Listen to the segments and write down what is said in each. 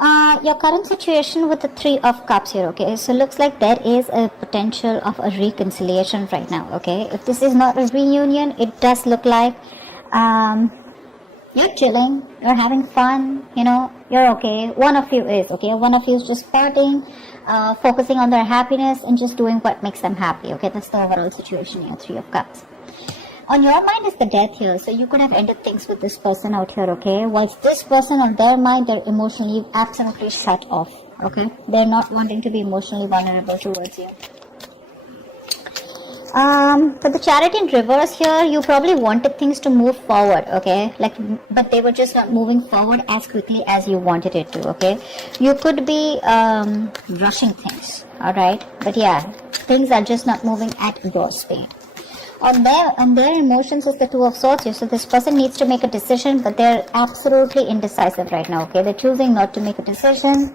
Your current situation with the Three of Cups here, okay? So looks like there is a potential of a reconciliation right now, okay? If this is not a reunion, it does look like you're chilling, you're having fun, you know, you're okay. One of you is, okay? One of you is just partying, focusing on their happiness and just doing what makes them happy, okay? That's the overall situation here, Three of Cups. On your mind is the Death here, so you could have ended things with this person out here, okay? Whilst this person on their mind, they're emotionally absolutely shut off, okay? They're not wanting to be emotionally vulnerable towards you. For the Chariot in reverse here, you probably wanted things to move forward, okay? But they were just not moving forward as quickly as you wanted it to, okay? You could be rushing things, alright? But yeah, things are just not moving at your speed. On their emotions is the Two of Swords here. So this person needs to make a decision, but they're absolutely indecisive right now, okay? They're choosing not to make a decision.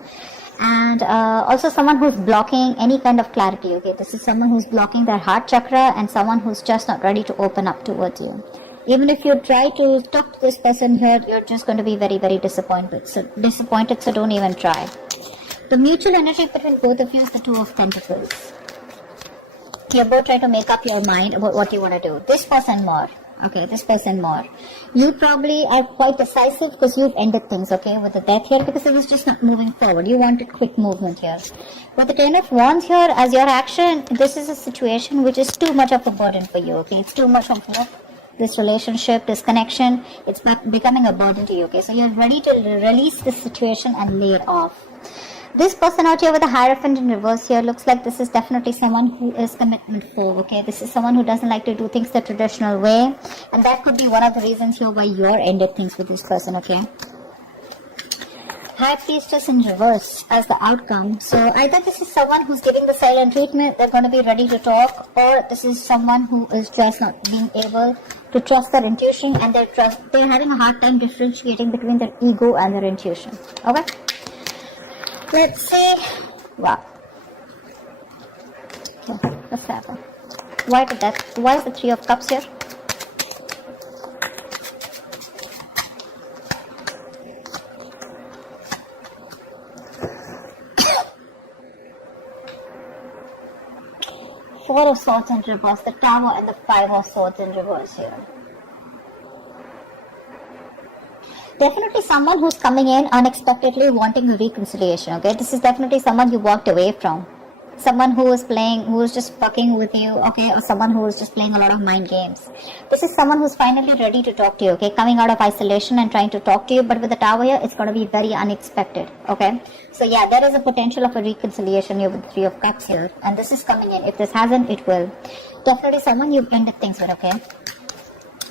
And also someone who's blocking any kind of clarity, okay? This is someone who's blocking their heart chakra and someone who's just not ready to open up towards you. Even if you try to talk to this person here, you're just going to be very, very disappointed. So don't even try. The mutual energy between both of you is the Two of Pentacles. You're both trying to make up your mind about what you want to do. This person more. Okay, this person more. You probably are quite decisive because you've ended things, okay, with the Death here, because it was just not moving forward. You wanted quick movement here. With the Ten of Wands here, as your action, this is a situation which is too much of a burden for you, okay? It's too much of this relationship, this connection. It's becoming a burden to you, okay? So you're ready to release this situation and lay it off. This person out here with the Hierophant in reverse here looks like this is definitely someone who is commitment phobe, okay? This is someone who doesn't like to do things the traditional way. And that could be one of the reasons here why you're ended things with this person, okay? High Priestess in reverse as the outcome. So either this is someone who's giving the silent treatment, they're going to be ready to talk, or this is someone who is just not being able to trust their intuition and they're having a hard time differentiating between their ego and their intuition, okay? Let's see. Wow. Okay, what's happening? Why the Death? Why is the Three of Cups here? Four of Swords in reverse, the Tower and the Five of Swords in reverse here. Definitely someone who's coming in unexpectedly wanting a reconciliation, okay? This is definitely someone you walked away from. Someone who is just fucking with you, okay? Or someone who is just playing a lot of mind games. This is someone who's finally ready to talk to you, okay? Coming out of isolation and trying to talk to you, but with the Tower here, it's going to be very unexpected, okay? So yeah, there is a potential of a reconciliation here with the Three of Cups here. And this is coming in. If this hasn't, it will. Definitely someone you've ended things with, okay?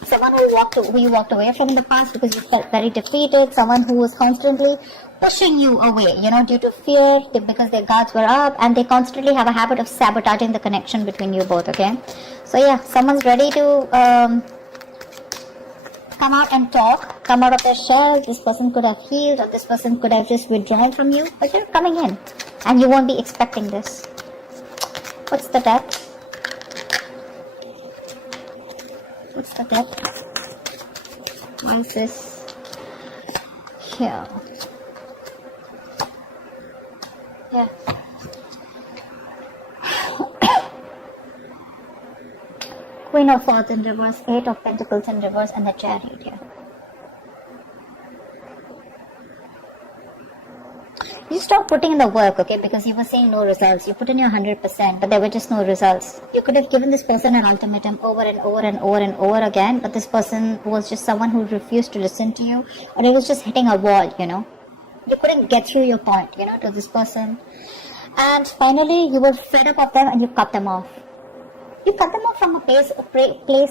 Someone who you walked away from in the past because you felt very defeated. Someone who was constantly pushing you away, you know, due to fear, because their guards were up, and they constantly have a habit of sabotaging the connection between you both, okay? So yeah, someone's ready to come out and talk, come out of their shell. This person could have healed, or this person could have just withdrawn from you, but you're coming in, and you won't be expecting this. What's the Death? What's the Death? Why is this here? Yeah. Queen of Swords in reverse, Eight of Pentacles in reverse, and the Chariot here. You stopped putting in the work, okay, because you were seeing no results. You put in your 100%, but there were just no results. You could have given this person an ultimatum over and over and over and over again, but this person was just someone who refused to listen to you, or it was just hitting a wall, you know. You couldn't get through your point, you know, to this person. And finally, you were fed up of them and you cut them off. You cut them off from a place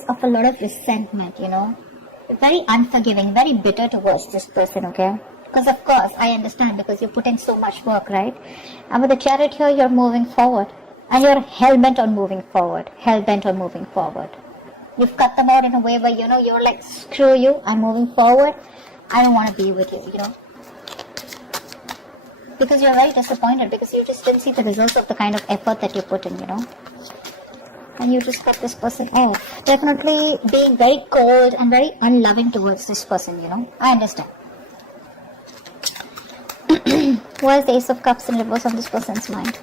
of a lot of resentment, you know. Very unforgiving, very bitter towards this person, okay. Because of course, I understand, because you put in so much work, right? And with the Chariot here, you're moving forward. And you're hell-bent on moving forward. Hell-bent on moving forward. You've cut them out in a way where, you know, you're like, screw you, I'm moving forward. I don't want to be with you, you know. Because you're very disappointed, because you just didn't see the results of the kind of effort that you put in, you know. And you just cut this person off. Definitely being very cold and very unloving towards this person, you know. I understand. Why is the Ace of Cups in reverse on this person's mind?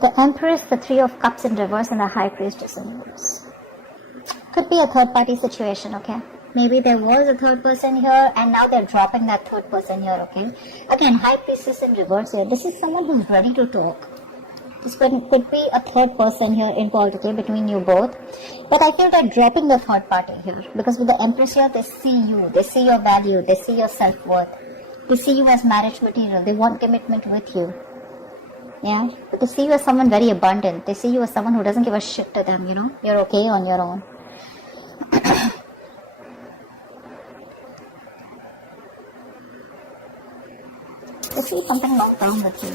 The Empress, the Three of Cups in reverse, and the High Priestess in reverse. Could be a third party situation, okay? Maybe there was a third person here and now they're dropping that third person here, okay? Again, High Priestess in reverse here. This is someone who's ready to talk. This could be a third person here involved, okay, between you both. But I feel they're dropping the third party here. Because with the Empress here, they see you. They see your value. They see your self-worth. They see you as marriage material. They want commitment with you. Yeah, but they see you as someone very abundant. They see you as someone who doesn't give a shit to them, you know. You're okay on your own. They see something long term with you.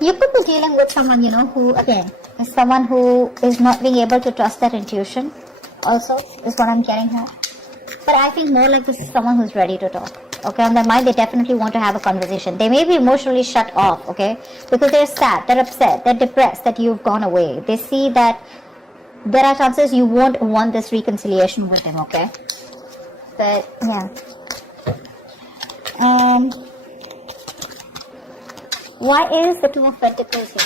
You could be dealing with someone, you know, who, again, is someone who is not being able to trust their intuition. Also, is what I'm getting here. But I think more like this is someone who's ready to talk. Okay, on their mind, they definitely want to have a conversation. They may be emotionally shut off, okay, because they're sad, they're upset, they're depressed that you've gone away. They see that there are chances you won't want this reconciliation with them, okay? But, yeah. Why is the Two of Pentacles here?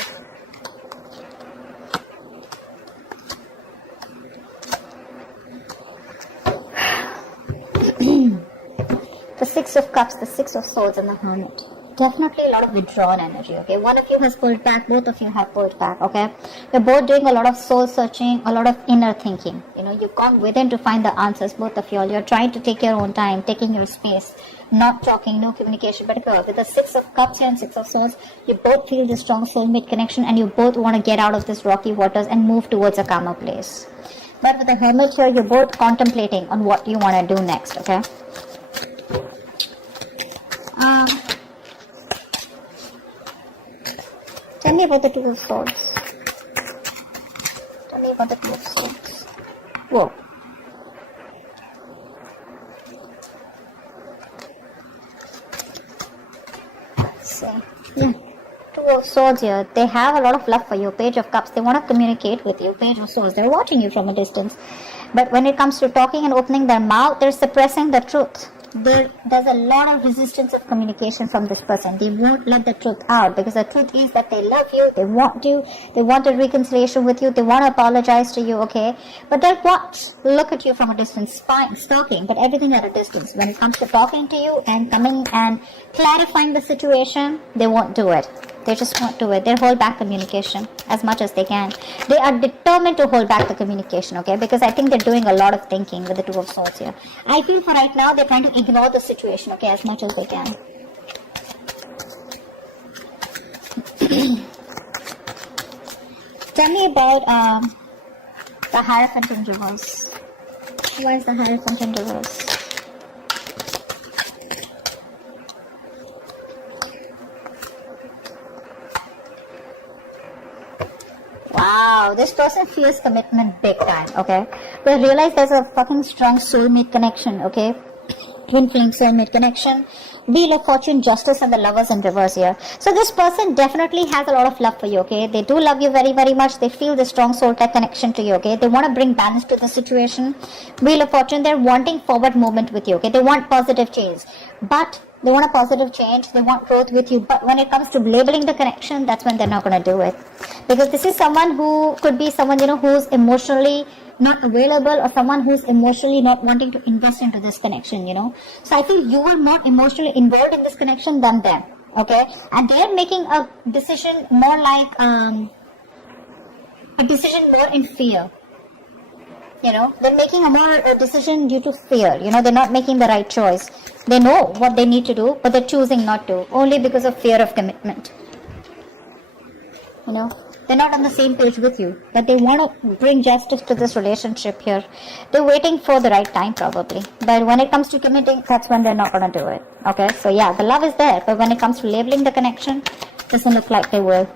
The Six of Cups, the Six of Swords, and the Hermit. Definitely a lot of withdrawn energy, okay? One of you has pulled back, both of you have pulled back, okay? You're both doing a lot of soul searching, a lot of inner thinking. You know, you've gone within to find the answers, both of you all. You're trying to take your own time, taking your space, not talking, no communication. But with the Six of Cups here and Six of Swords, you both feel this strong soulmate connection and you both want to get out of this rocky waters and move towards a calmer place. But with the Hermit here, you're both contemplating on what you want to do next, okay? Tell me about the Two of Swords. Tell me about the Two of Swords. Whoa. So, yeah. Two of Swords here. They have a lot of love for you. Page of Cups. They want to communicate with you. Page of Swords. They're watching you from a distance. But when it comes to talking and opening their mouth, they're suppressing the truth. There's a lot of resistance of communication from this person. They won't let the truth out because the truth is that they love you, they want a reconciliation with you, they want to apologize to you, okay? But they'll look at you from a distance, stalking, but everything at a distance. When it comes to talking to you and coming and clarifying the situation, they won't do it. They just won't do it. They'll hold back communication as much as they can. They are determined to hold back the communication, okay? Because I think they're doing a lot of thinking with the Two of Swords here. I feel for right now, they're trying to ignore the situation, okay, as much as they can. Tell me about the Hierophant in reverse. Why is the Hierophant in reverse? Wow, this person feels commitment big time, okay? They realize there's a fucking strong soulmate connection, okay? Twin flame soulmate connection. Wheel of Fortune, Justice, and the Lovers in reverse here. So this person definitely has a lot of love for you, okay? They do love you very, very much. They feel the strong soul type connection to you, okay? They want to bring balance to the situation. Wheel of Fortune, they're wanting forward movement with you, okay? They want positive change. But they want a positive change. They want growth with you. But when it comes to labeling the connection, that's when they're not going to do it. Because this is someone who could be someone, you know, who's emotionally not available or someone who's emotionally not wanting to invest into this connection, you know. So I feel you are more emotionally involved in this connection than them, okay? And they're making a decision more like, a decision more in fear. You know, they're making a decision due to fear. You know, they're not making the right choice. They know what they need to do, but they're choosing not to, only because of fear of commitment. You know, they're not on the same page with you, but they want to bring justice to this relationship here. They're waiting for the right time probably. But when it comes to committing, that's when they're not going to do it. Okay, so yeah, the love is there, but when it comes to labeling the connection, doesn't look like they will.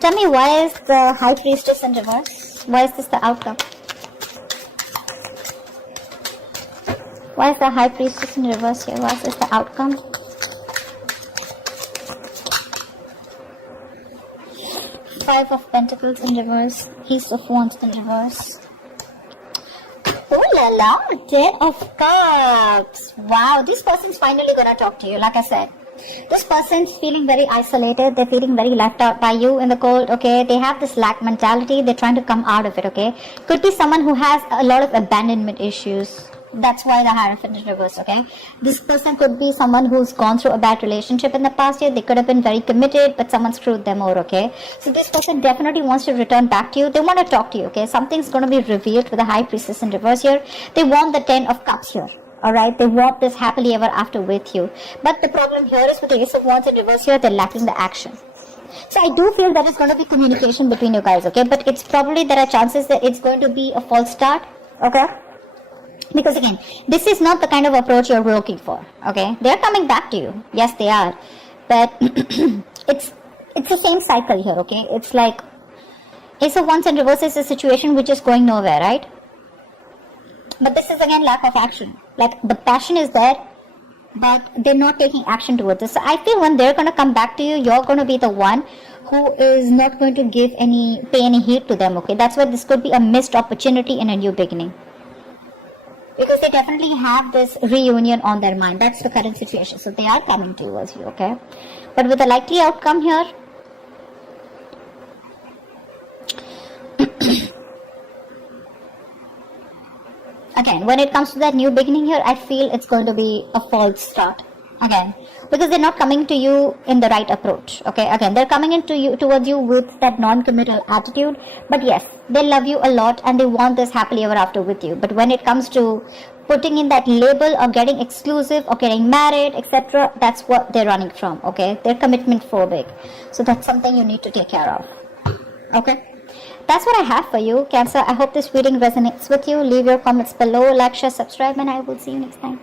Tell me, why is the High Priestess in reverse? Why is this the outcome? Why is the High Priestess in reverse here? What is the outcome? Five of Pentacles in reverse. Ace of Wands in reverse. Oh la la, Ten of Cups. Wow, this person's finally gonna talk to you, like I said. This person's feeling very isolated. They're feeling very left out by you in the cold, okay? They have this lack mentality. They're trying to come out of it, okay? Could be someone who has a lot of abandonment issues. That's why the Hierophant is reversed, okay? This person could be someone who's gone through a bad relationship in the past year. They could have been very committed, but someone screwed them over, okay? So this person definitely wants to return back to you. They want to talk to you, okay? Something's going to be revealed with the High Priestess in reverse here. They want the 10 of Cups here. Alright, they want this happily ever after with you. But the problem here is with the Ace of Wands in reverse here, they're lacking the action. So I do feel that it's going to be communication between you guys, okay? But it's probably, there are chances that it's going to be a false start, okay? Because again, this is not the kind of approach you're looking for, okay? They're coming back to you. Yes, they are. But it's the same cycle here, okay? It's like Ace of Wands in reverse is a situation which is going nowhere, right? But this is again lack of action. Like the passion is there, but they're not taking action towards this. So I feel when they're going to come back to you, you're going to be the one who is not going to pay any heed to them, okay? That's why this could be a missed opportunity in a new beginning. Because they definitely have this reunion on their mind. That's the current situation. So they are coming towards you, okay? But with a likely outcome here, again, when it comes to that new beginning here, I feel it's going to be a false start. Again, because they're not coming to you in the right approach, okay? Again, they're coming towards you with that non-committal attitude. But yes, they love you a lot and they want this happily ever after with you. But when it comes to putting in that label or getting exclusive or getting married, etc., that's what they're running from, okay? They're commitment phobic. So that's something you need to take care of, okay? That's what I have for you, Cancer. I hope this reading resonates with you. Leave your comments below, like, share, subscribe, and I will see you next time.